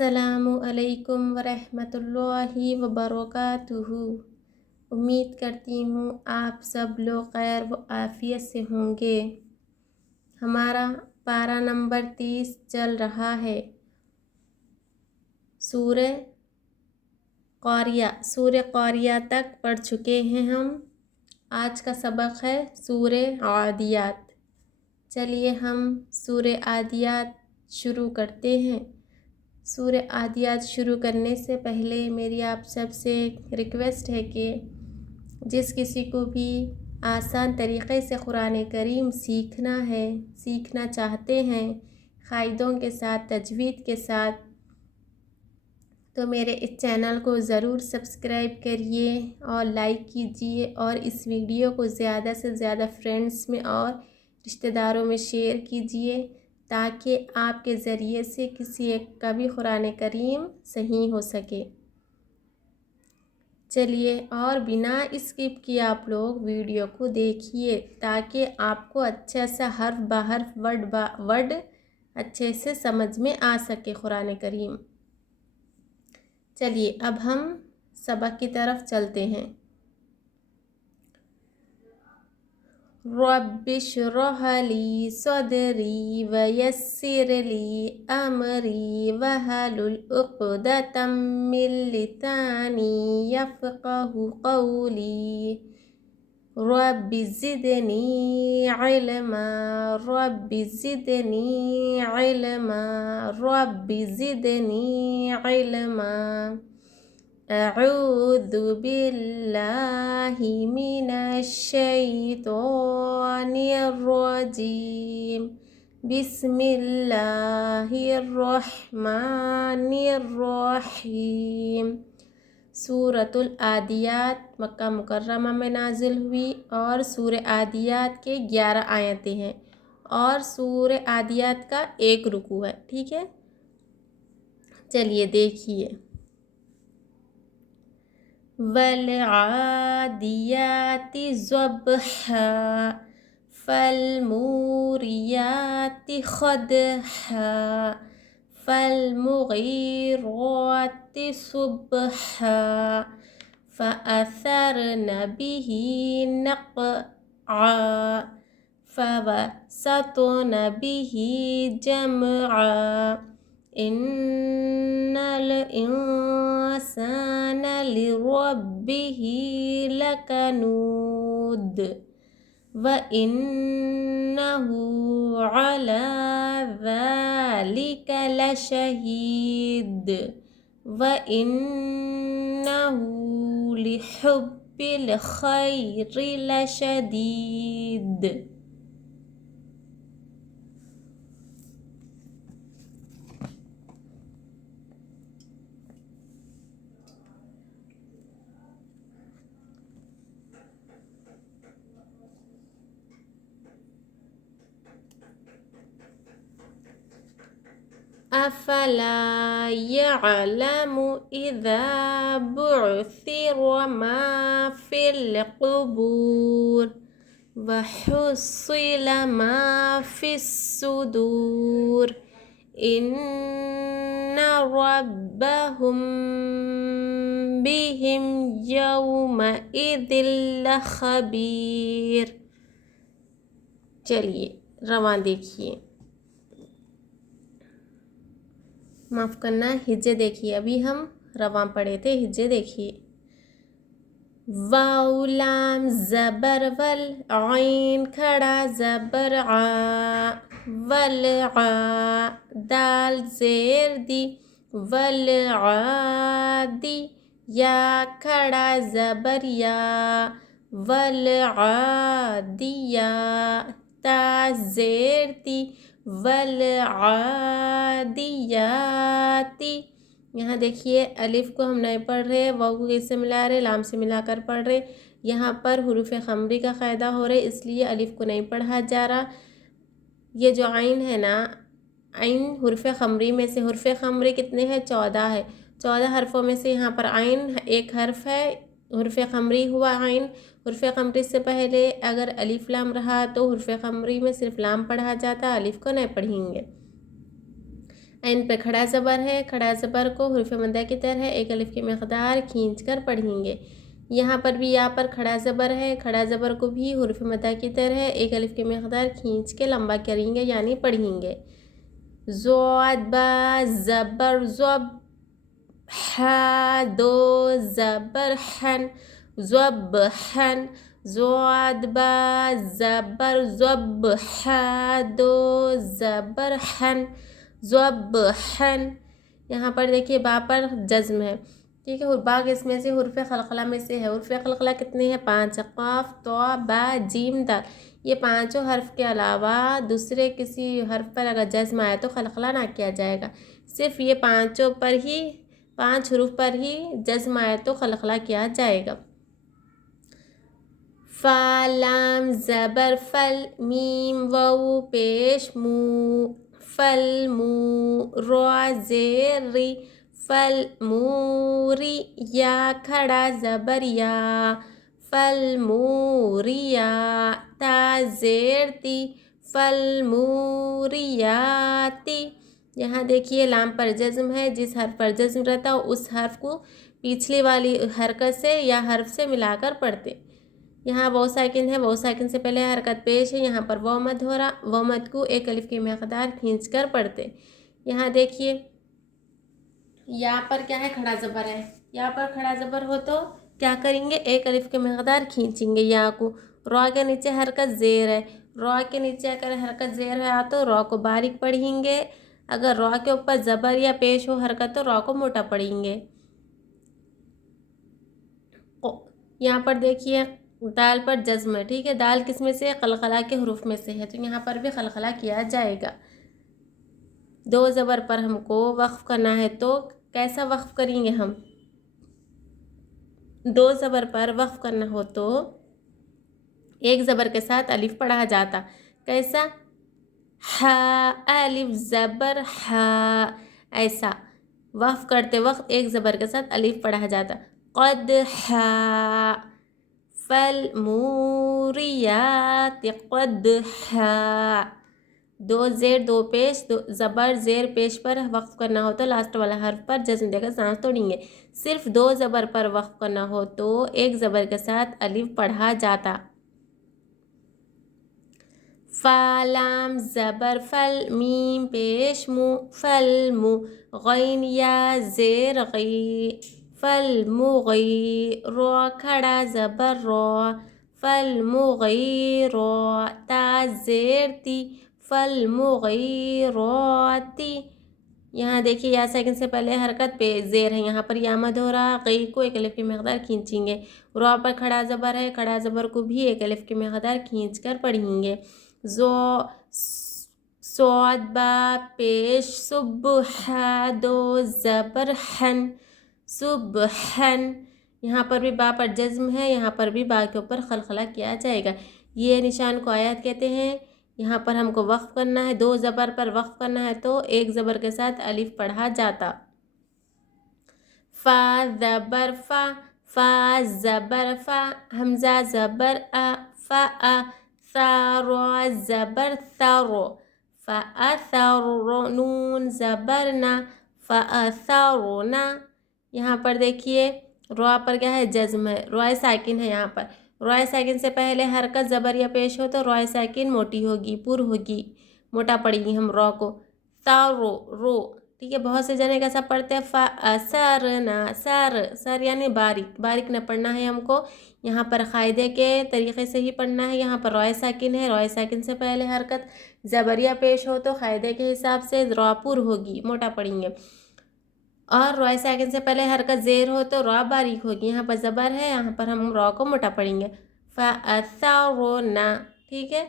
السلام علیکم ورحمۃ اللہ وبرکاتہ۔ امید کرتی ہوں آپ سب لوگ خیر و عافیت سے ہوں گے۔ ہمارا پارہ نمبر 30 چل رہا ہے۔ سورہ قاریہ تک پڑھ چکے ہیں ہم۔ آج کا سبق ہے سورہ عادیات۔ چلیے ہم سورہ عادیات شروع کرتے ہیں۔ سورہ عادیات شروع کرنے سے پہلے میری آپ سب سے ریکویسٹ ہے کہ جس کسی کو بھی آسان طریقے سے قرآن کریم سیکھنا چاہتے ہیں قاعدوں کے ساتھ، تجوید کے ساتھ، تو میرے اس چینل کو ضرور سبسکرائب کریے اور لائک کیجیے اور اس ویڈیو کو زیادہ سے زیادہ فرینڈس میں اور رشتہ داروں میں شیئر کیجیے تاکہ آپ کے ذریعے سے کسی ایک کا بھی قرآن کریم صحیح ہو سکے۔ چلیے اور بنا اسکپ کیے آپ لوگ ویڈیو کو دیکھیے تاکہ آپ کو اچھا سا حرف بہ حرف ورڈ اچھے سے سمجھ میں آ سکے قرآن کریم۔ چلیے اب ہم سبق کی طرف چلتے ہیں۔ رب اشرح لی صدری ویسر لی امری واحلل عقدۃ من لسانی یفقہوا قولی رب زدنی علما رب زدنی علما رب زدنی علما اعوذ باللہ من الشیطان الرجیم بسم اللہ الرحمن الرحیم۔ سورۃ العادیات مکہ مکرمہ میں نازل ہوئی اور سورہ عادیات کے 11 آیتیں ہیں اور سورہ عادیات کا 1 رکوع ہے، ٹھیک ہے؟ چلیے دیکھیے۔ والعادیات ضبحا فالموریات قدحا فالمغیرات صبحا فأثرن به نقعا فوسطن به جمعا ان الانسان لربه لکنود وانه علی ذلک لشہید وانه لحب الخیر لشدید۔ افلا يعلم اذا بعثر ما في القبور وحصل ما في الصدور ان ربهم بهم يومئذ لخبیر۔ چلیے رواں دیکھیے، معاف کرنا ہجے دیکھیے، ابھی ہم رواں پڑھے تھے، ہجے دیکھیے۔ واو لام زبر ول عین کھڑا زبر ع ولع دال زیر دی ولعادی یا کھڑا زبر یا ولعادیا تا زیر دی والعادیاتی۔ یہاں دیکھیے الف کو ہم نہیں پڑھ رہے، واو کو کیسے ملا رہے، لام سے ملا کر پڑھ رہے۔ یہاں پر حروف خمری کا قاعدہ ہو رہے، اس لیے الف کو نہیں پڑھا جا رہا۔ یہ جو عین ہے نا، عین حروف خمری میں سے، حروف خمری کتنے ہیں؟ 14 ہے۔ 14 حرفوں میں سے یہاں پر عین ایک حرف ہے، حرف خمری ہوا عین۔ حرف قمری سے پہلے اگر الف لام رہا تو حرف قمری میں صرف لام پڑھا جاتا، الف کو نہیں پڑھیں گے۔ عین پہ کھڑا زبر ہے، کھڑا زبر کو حروف مدہ کی طرح ایک الف کی مقدار کھینچ کر پڑھیں گے۔ یہاں پر بھی یا پر کھڑا زبر ہے، کھڑا زبر کو بھی حروف مدہ کی طرح ایک الف کی مقدار کھینچ کے لمبا کریں گے یعنی پڑھیں گے۔ ضاد با زبر زب، ح دو زبر حن، زب حن، ضاد با زبر زب، ح دو زبر حن، زب حن۔ یہاں پر دیکھیے با پر جزم ہے، ٹھیک ہے، با اس میں سے حروف قلقلہ میں سے ہے۔ حروف قلقلہ کتنے ہیں؟ 5، قاف، طا، با، جیم، دال۔ یہ پانچوں حرف کے علاوہ دوسرے کسی حرف پر اگر جزم آئے تو قلقلہ نہ کیا جائے گا، صرف یہ پانچوں پر ہی، 5 حروف پر ہی جزم آئے تو قلقلہ کیا جائے گا۔ فا لام زبر فل، میم واو پیش مو، فل مو، را زیر ری، فل موری، یا کھڑا زبر یا، فل موریا، تا زیر تی، فل موریاتی۔ یہاں دیکھیے لام پر جزم ہے، جس حرف پر جزم رہتا ہو اس حرف کو پچھلی والی حرکت سے یا حرف سے ملا کر پڑھتے۔ یہاں واو ساکن ہے، واو ساکن سے پہلے حرکت پیش ہے، یہاں پر واو مد ہو رہا، واو مد کو ایک الف کی مقدار کھینچ کر پڑھتے۔ یہاں دیکھیے یا پر کیا ہے؟ کھڑا زبر ہے، یا پر کھڑا زبر ہو تو کیا کریں گے؟ ایک الف کی مقدار کھینچیں گے یا کو۔ را کے نیچے حرکت زیر ہے، را کے نیچے اگر حرکت زیر ہے تو را کو باریک پڑھیں گے، اگر را کے اوپر زبر یا پیش ہو حرکت تو را کو موٹا پڑھیں گے۔ یہاں پر دیکھیے دال پر جزم ہے، ٹھیک ہے، دال کس میں سے؟ قلقلہ کے حروف میں سے ہے، تو یہاں پر بھی قلقلہ کیا جائے گا۔ 2 زبر پر ہم کو وقف کرنا ہے تو کیسا وقف کریں گے ہم؟ 2 زبر پر وقف کرنا ہو تو ایک زبر کے ساتھ الف پڑھا جاتا، کیسا؟ ح الف زبر ح، ایسا وقف کرتے وقت ایک زبر کے ساتھ الف پڑھا جاتا۔ قد ح، فل موریات قد ح، 2 زیر 2 پیش، زبر زیر پیش پر وقف کرنا ہو تو لاسٹ والا حرف پر جزم دے کر سانس توڑیں گے۔ صرف 2 زبر پر وقف کرنا ہو تو ایک زبر کے ساتھ الف پڑھا جاتا۔ فا لام زبر فل، میم پیش مو، فل مو، غین یا زیر غی، فل مغی، را کھڑا زبر را، فل مغیرا، تا زیر تی، فل مغیراتی۔ یہاں دیکھیے یا ساکن سے پہلے حرکت پہ زیر ہے، یہاں پر یا مد ہو رہا، غی کو ایک الف کی مقدار کھینچیں گے۔ را پر کھڑا زبر ہے، کھڑا زبر کو بھی ایک الف کی مقدار کھینچ کر پڑھیں گے۔ صاد با پیش صبح، 2 زبر حن، صبحن۔ یہاں پر بھی با پر جزم ہے، یہاں پر بھی با کے اوپر قلقلہ کیا جائے گا۔ یہ نشان کو آیات کہتے ہیں۔ یہاں پر ہم کو وقف کرنا ہے، 2 زبر پر وقف کرنا ہے تو ایک زبر کے ساتھ الف پڑھا جاتا۔ فا زبر فا، فا زبر فا، حمزہ زبر ا، فا ا، ثا را زبر ثر، فأثر، نون زبر نا، فأثرنا۔ یہاں پر دیکھیے را پر کیا ہے؟ جزم ہے، را ساکن ہے، یہاں پر را ساکن سے پہلے حرکت زبر یا پیش ہو تو را ساکن موٹی ہوگی، پر ہوگی، موٹا پڑیں گی ہم را کو۔ ثارو رو، ٹھیک ہے، بہت سے جنے کیسا پڑھتے ہیں؟ فأثرنا، سر، سر یعنی باریک، باریک نہ پڑھنا ہے ہم کو، یہاں پر قاعدے کے طریقے سے ہی پڑھنا ہے۔ یہاں پر را ساکن ہے، را ساکن سے پہلے حرکت زبریہ پیش ہو تو قاعدے کے حساب سے را پر ہوگی، موٹا پڑیں گے، اور را ساکن سے پہلے حرکت زیر ہو تو را باریک ہوگی، یہاں پر زبر ہے، یہاں پر ہم را کو موٹا پڑیں گے۔ فأثرنا، ٹھیک ہے،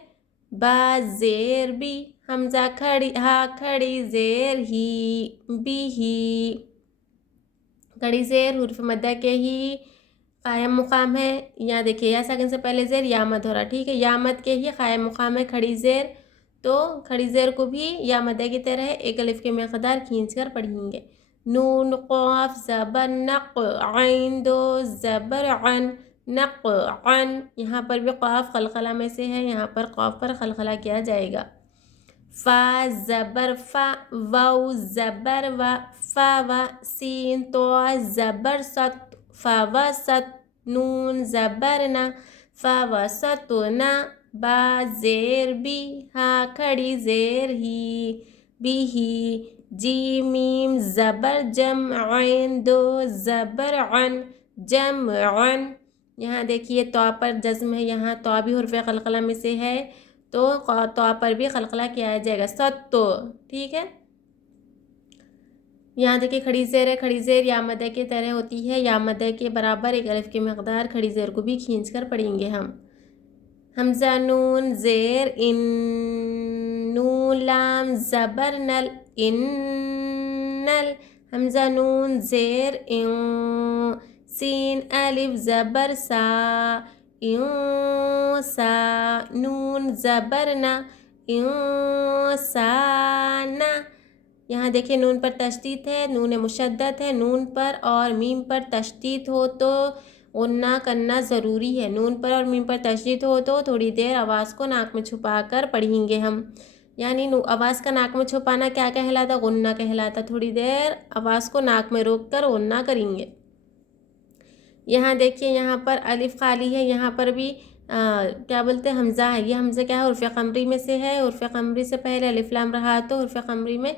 با زیر بی، حمزہ کھڑی، ہا کھڑی زیر ہی، بی ہی، کھڑی زیر حروف مدہ کے ہی قائم مقام ہے۔ یہاں دیکھیے یا ساکن سے پہلے زیر یا مد ہو رہا، ٹھیک ہے، یا مد کے ہی قائم مقام ہے کھڑی زیر، تو کھڑی زیر کو بھی یا مدہ کی طرح ایک الف کی مقدار کھینچ کر پڑھیں گے۔ نون قاف زبر نق، عین 2 زبر عن، نقعن۔ یہاں پر بھی قاف قلقلہ میں سے ہے، یہاں پر قاف پر قلقلہ کیا جائے گا۔ فا زبر فا، واو زبر وا، فا وا، سین تو زبر ست، فا وسط، نون زبر نا، فا وسط نا، با زیر بی، ہا کھڑی زیر ہی، بی ہی، جیم میم زبر جم، عین دو زبر عن، جمعن۔ یہاں دیکھیے تو پر جزم ہے، یہاں تو بھی حرف قلقلہ میں سے ہے تو تو پر بھی قلقلہ کیا جائے گا، ستو، ٹھیک ہے۔ یہاں دیکھیے کھڑی زیر ہے، کھڑی زیر یا مدہ کی طرح ہوتی ہے، یا مدہ کے برابر ایک الف کی مقدار، کھڑی زیر کو بھی کھینچ کر پڑھیں گے ہم۔ حمزہ نون زیر ان، نون لام زبر نل، انل، حمزہ نون زیر ان، سین الف زبر سا، سا، نون زبر نا، سانا۔ یہاں دیکھیں نون پر تشدید ہے، نون مشدد ہے، نون پر اور میم پر تشدید ہو تو غنہ کرنا ضروری ہے، نون پر اور میم پر تشدید ہو تو تھوڑی دیر آواز کو ناک میں چھپا کر پڑھیں گے ہم، یعنی آواز کا ناک میں چھپانا کیا کہلاتا؟ غنہ کہلاتا۔ تھوڑی دیر آواز کو ناک میں روک کر غنہ کریں گے۔ یہاں دیکھیے یہاں پر الف خالی ہے، یہاں پر بھی کیا بولتے ہیں حمزہ ہے، یہ حمزہ کیا ہے؟ حرف قمری میں سے ہے، حرف قمری سے پہلے الف لام رہا تو حرف قمری میں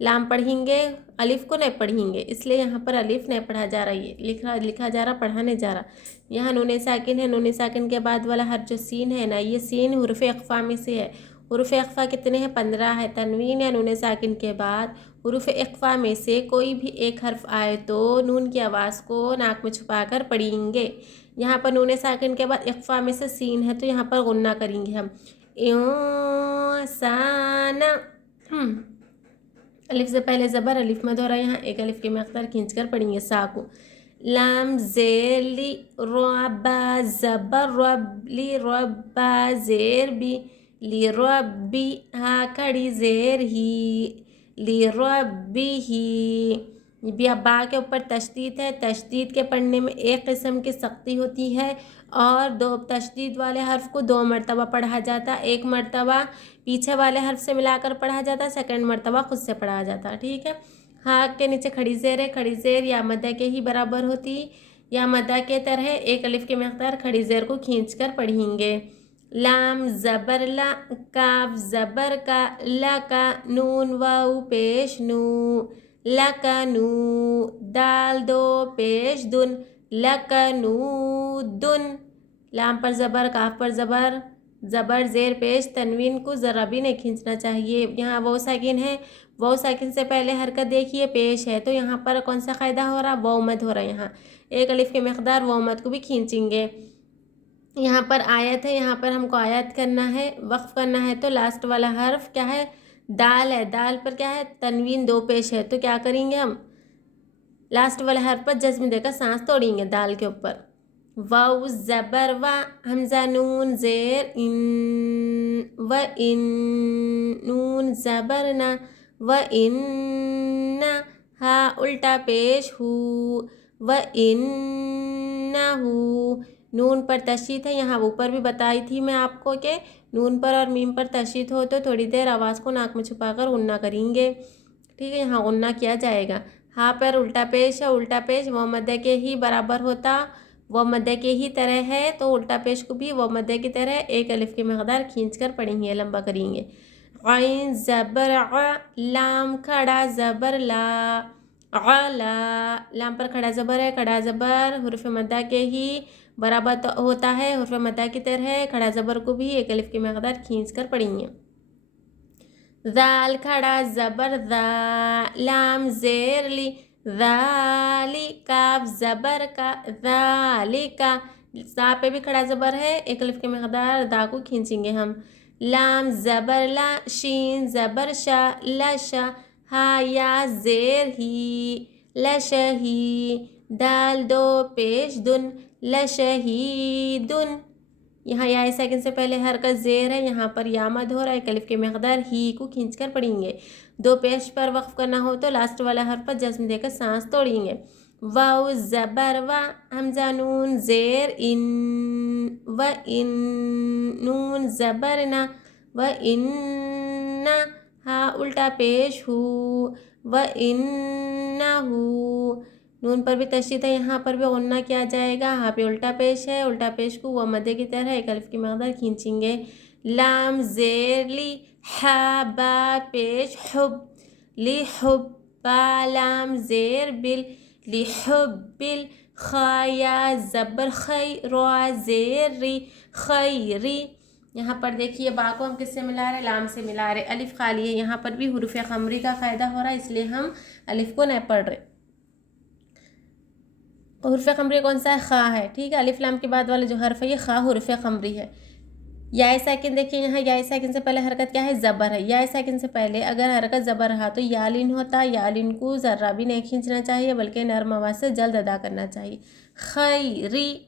لام پڑھیں گے، الف کو نہیں پڑھیں گے، اس لیے یہاں پر الف نہیں پڑھا جا رہا، یہ لکھا جا رہا، پڑھا نہیں جا رہا۔ یہاں نون ساکن ہے، نون ساکن کے بعد والا حرف جو سین ہے نا، یہ سین حرف اقفا میں سے ہے۔ حروف اقفا کتنے ہیں؟ 15 ہے۔ تنوین یا نون ساکن کے بعد حروف اقفا میں سے کوئی بھی ایک حرف آئے تو نون کی آواز کو ناک میں چھپا کر پڑھیں گے۔ یہاں پر نون ساکن کے بعد اقفا میں سے سین ہے تو یہاں پر غنہ کریں گے ہم، سانا۔ الف سے پہلے زبر، الف مد ہو رہا ہے، یہاں ایک الف کی مقدار کھینچ کر پڑھیں گے سا کو۔ لام زیر لی، ربا زبر رب، لی ربا زیر بی، لی ربی، ہا کھڑی زیر ہی، لی ربی ہی۔ با کے اوپر تشدید ہے، تشدید کے پڑھنے میں ایک قسم کی سختی ہوتی ہے اور دو تشدید والے حرف کو 2 مرتبہ پڑھا جاتا، ایک مرتبہ پیچھے والے حرف سے ملا کر پڑھا جاتا، سیکنڈ مرتبہ خود سے پڑھا جاتا، ٹھیک ہے۔ ہاں کے نیچے کھڑی زیر ہے، کھڑی زیر یا مدہ کے ہی برابر ہوتی، یا مدہ کے طرح ایک الف کی مقدار کھڑی زیر کو کھینچ کر پڑھیں گے۔ لام زبر لا، کاف زبر کا، لا کا، نون واو پیش نو، لکنو، دال دو پیش دن، لکنو دن۔ لام پر زبر، کاف پر زبر، زبر زیر پیش تنوین کو ذرا بھی نہیں کھینچنا چاہیے۔ یہاں واو ساکن ہے، واو ساکن سے پہلے حرکت دیکھیے پیش ہے تو یہاں پر کون سا قاعدہ ہو رہا؟ واو مد ہو رہا ہے، یہاں ایک الف کی مقدار واو مد کو بھی کھینچیں گے۔ یہاں پر آیت ہے، یہاں پر ہم کو آیت کرنا ہے، وقف کرنا ہے تو لاسٹ والا حرف کیا ہے؟ دال ہے، دال پر کیا ہے؟ تنوین 2 پیش ہے تو کیا کریں گے ہم؟ لاسٹ والے حرف پر جزم دے کر سانس توڑیں گے دال کے اوپر۔ واو زبر وا، حمزہ نون زیر ان، و ان، نون زبر نا، و ان، ہا الٹا پیش ہو، و ان ہو، نون پر تشدید ہے، یہاں اوپر بھی بتائی تھی میں آپ کو کہ نون پر اور میم پر تشدید ہو تو تھوڑی دیر آواز کو ناک میں چھپا کر غنہ کریں گے، ٹھیک ہے، یہاں غنہ کیا جائے گا۔ ہاں پر الٹا پیش ہے، الٹا پیش وہ مدہ کے ہی برابر ہوتا، وہ مدہ کے ہی طرح ہے تو الٹا پیش کو بھی وہ مدہ کی طرح ایک الف کی مقدار کھینچ کر پڑھیں گے، لمبا کریں گے۔ عین زبر ع، لام کھڑا زبر لا، علا، لام پر کھڑا زبر ہے، کھڑا زبر حرف مدہ کے ہی برابر ہوتا ہے، حرف مدہ کی طرح کھڑا زبر کو بھی ایک الف کی مقدار کھینچ کر پڑھیں گے۔ ذال کھڑا زبر ذا، لام زیر لی، ذالی، کاف زبر کا، ذالکا، زا پہ بھی کھڑا زبر ہے، ایک الف کی مقدار دا کو کھینچیں گے ہم۔ لام زبر لا، شین زبر شا، لشا، ہا یا زیر ہی، لشہی، دال 2 پیش دن، لشہیدن۔ یہاں یا ساکن سے پہلے حرکت زیر ہے، یہاں پر یا مد ہو رہا ہے، ایک الف کی مقدار ہی کو کھینچ کر پڑھیں گے۔ 2 پیش پر وقف کرنا ہو تو لاسٹ والا حرف پر جزم دے کر سانس توڑیں گے۔ واو زبر وا، حمزہ نون زیر ان، و ان، نون زبر نا، و ان، ہا الٹا پیش ہو، وَإِنَّهُ نون پر بھی تشدید ہے، یہاں پر بھی غنہ کیا جائے گا، ہاں پہ الٹا پیش ہے، الٹا پیش کو وہ مدے کی طرح ایک الف کی مقدار کھینچیں گے. لام زیر لی، ہا با پیش حب، لی حب، با لام زیر بل، لی حب بل، خا یا زبر خی، را زیر ری، خیری. یہاں پر دیکھیے با کو ہم کس سے ملا رہے، لام سے ملا رہے، الف خالی ہے، یہاں پر بھی حروف خمری کا فائدہ ہو رہا ہے، اس لیے ہم الف کو نہیں پڑھ رہے. حرف خمری کون سا ہے، خا ہے، ٹھیک ہے. الف لام کے بعد والا جو حرف ہے یہ خا حرف خمری ہے. یا ساکن دیکھیے یہاں یا ساکن سے پہلے حرکت کیا ہے، زبر ہے. یا ساکن سے پہلے اگر حرکت زبر رہا تو یا لین ہوتا، یا لین کو ذرہ بھی نہیں کھینچنا چاہیے بلکہ نرم آواز سے جلد ادا کرنا چاہیے. خیری،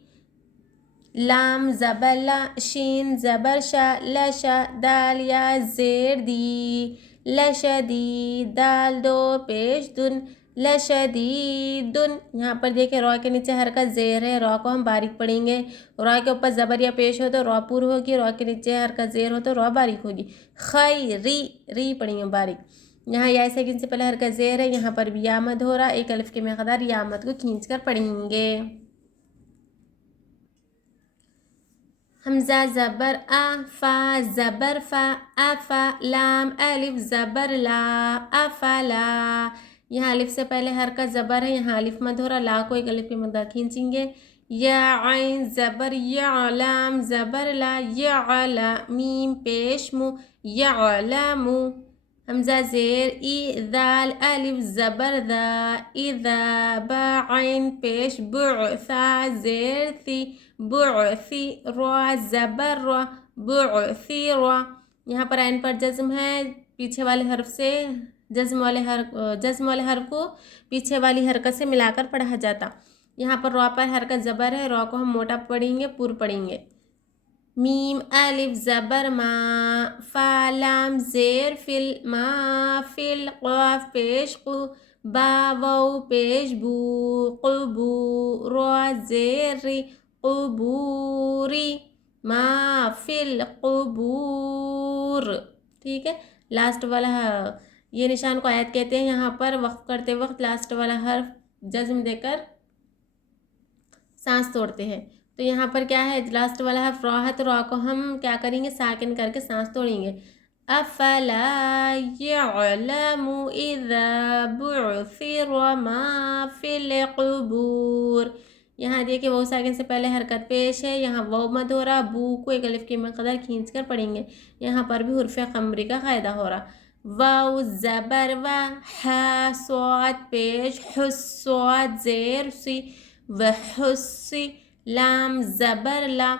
لام زبر لا، شین زبر شا، لشا، دال یا زیر دی، لشدی، دال دو پیش دن، لشدیدن. یہاں پر دیکھیں را کے نیچے حرکت زیر ہے، را کو ہم باریک پڑھیں گے. را کے اوپر زبر یا پیش ہو تو را پور ہوگی، را کے نیچے حرکت زیر ہو تو را باریک ہوگی. خیری، ری پڑھیں گے باریک. یہاں یا ساکن سے پہلے حرکت زیر ہے، یہاں پر بھی یا مد ہو رہا، ایک الف کی مقدار یا مد کو کھینچ کر پڑھیں گے. حمزہ زبر آ، فا زبر فا، افا، لام الف زبر لا، افلا. یہاں الف سے پہلے حرکت زبر ہے، یہاں الف مد ہو رہا، لا کو ایک الف کی مقدار کھینچیں گے. یا عین زبر یا، لام زبر لا، یعلا، میم پیش مو، یعلمو. حمزہ زیر ای، ذال الف زبر ذا، اذا، با عین پیش بع، ثا زیر ثی، بعثی، را زبر را، بعثیرا. یہاں پر عین پر جزم ہے، پیچھے والے حرف سے جزم والے حرف کو پیچھے والی حرکت سے ملا کر پڑھا جاتا. یہاں پر را پر حرکت زبر ہے، را کو ہم موٹا پڑھیں گے، پور پڑھیں گے. میم الف زبر ما، فا لام زیر فل، ما فل، قاف پیش قو، با واو پیش بو، قبو، را زیر ری، قبوری، ما فی القبور. ٹھیک ہے. لاسٹ والا یہ نشان کو آیت کہتے ہیں، یہاں پر وقف کرتے وقت لاسٹ والا حرف جزم دے کر سانس توڑتے ہیں. تو یہاں پر کیا ہے، لاسٹ والا حرف را ہے تو را کو ہم کیا کریں گے، ساکن کر کے سانس توڑیں گے. افلا یعلم اذا بعثر ما فی القبور. یہاں دیکھیں واو ساکن سے پہلے حرکت پیش ہے، یہاں واو مد ہو رہا، بو کو ایک الف کی مقدار کھینچ کر پڑھیں گے. یہاں پر بھی حرف خمری کا قاعدہ ہو رہا. واو زبر و، ہا صاد پیش حس، صاد زیر سی، وحسی، لام زبر لا،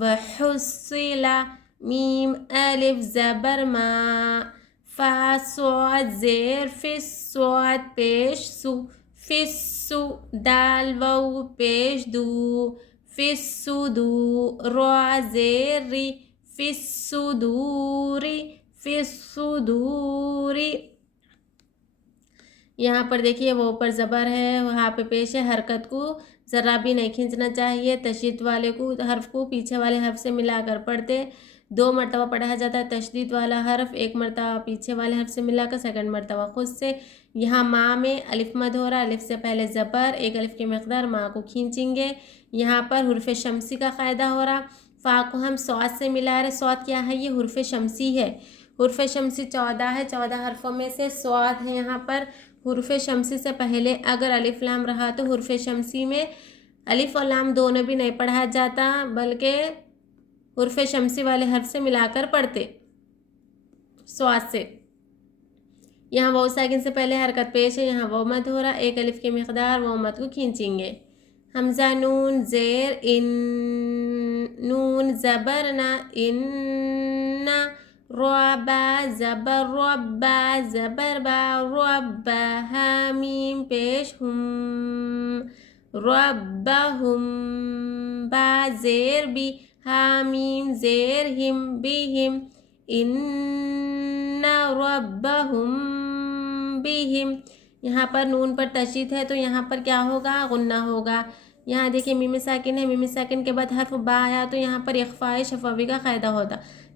وحصلا، میم الف زبر ما، فا صاد زیر فس، صاد پیش سو، فسو، دال واو پیش دو، فسدو، را زیر ری، فسدوری، فسدوری. یہاں پر دیکھیے وہ اوپر زبر ہے، وہاں پہ پیش ہے، حرکت کو ذرا بھی نہیں کھینچنا چاہیے. تشدید والے کو حرف کو پیچھے والے حرف سے ملا کر پڑھتے، 2 مرتبہ پڑھا جاتا ہے تشدید والا حرف، 1 مرتبہ پیچھے والے حرف سے ملا کر، سیکنڈ مرتبہ خود سے. یہاں ماں میں الف مد ہو رہا، الف سے پہلے زبر، ایک الف کی مقدار ماں کو کھینچیں گے. یہاں پر حرف شمسی کا قاعدہ ہو رہا، فا کو ہم صاد سے ملا رہے. صاد کیا ہے، یہ حرف شمسی ہے. حرف شمسی 14 ہے، 14 حرفوں میں سے صاد ہے. یہاں پر حرف شمسی سے پہلے اگر الف لام رہا تو حرف شمسی میں الف اور لام دونوں بھی نہیں پڑھا جاتا بلکہ حرف شمسی والے حرف سے ملا کر پڑھتے صاد سے. یہاں واو ساکن سے پہلے حرکت پیش ہے، یہاں واو مد ہو رہا، ایک الف کی مقدار واو مد کو کھینچیں گے. حمزہ نون زیر ان، نون زبر نا، ان، ربا زبر ربا، زبر با، ربا، حامیم پیش ہم، ربہم، با زیر بی، حامیم زیر ہم، بہم، ان ربہم بہم. یہاں پر نون پر تشدید ہے تو یہاں پر کیا ہوگا، غنہ ہوگا. یہاں دیکھیں میم ساکن ہے، میم ساکن کے بعد حرف با آیا تو یہاں پر اخفاء شفوی کا قاعدہ ہوتا.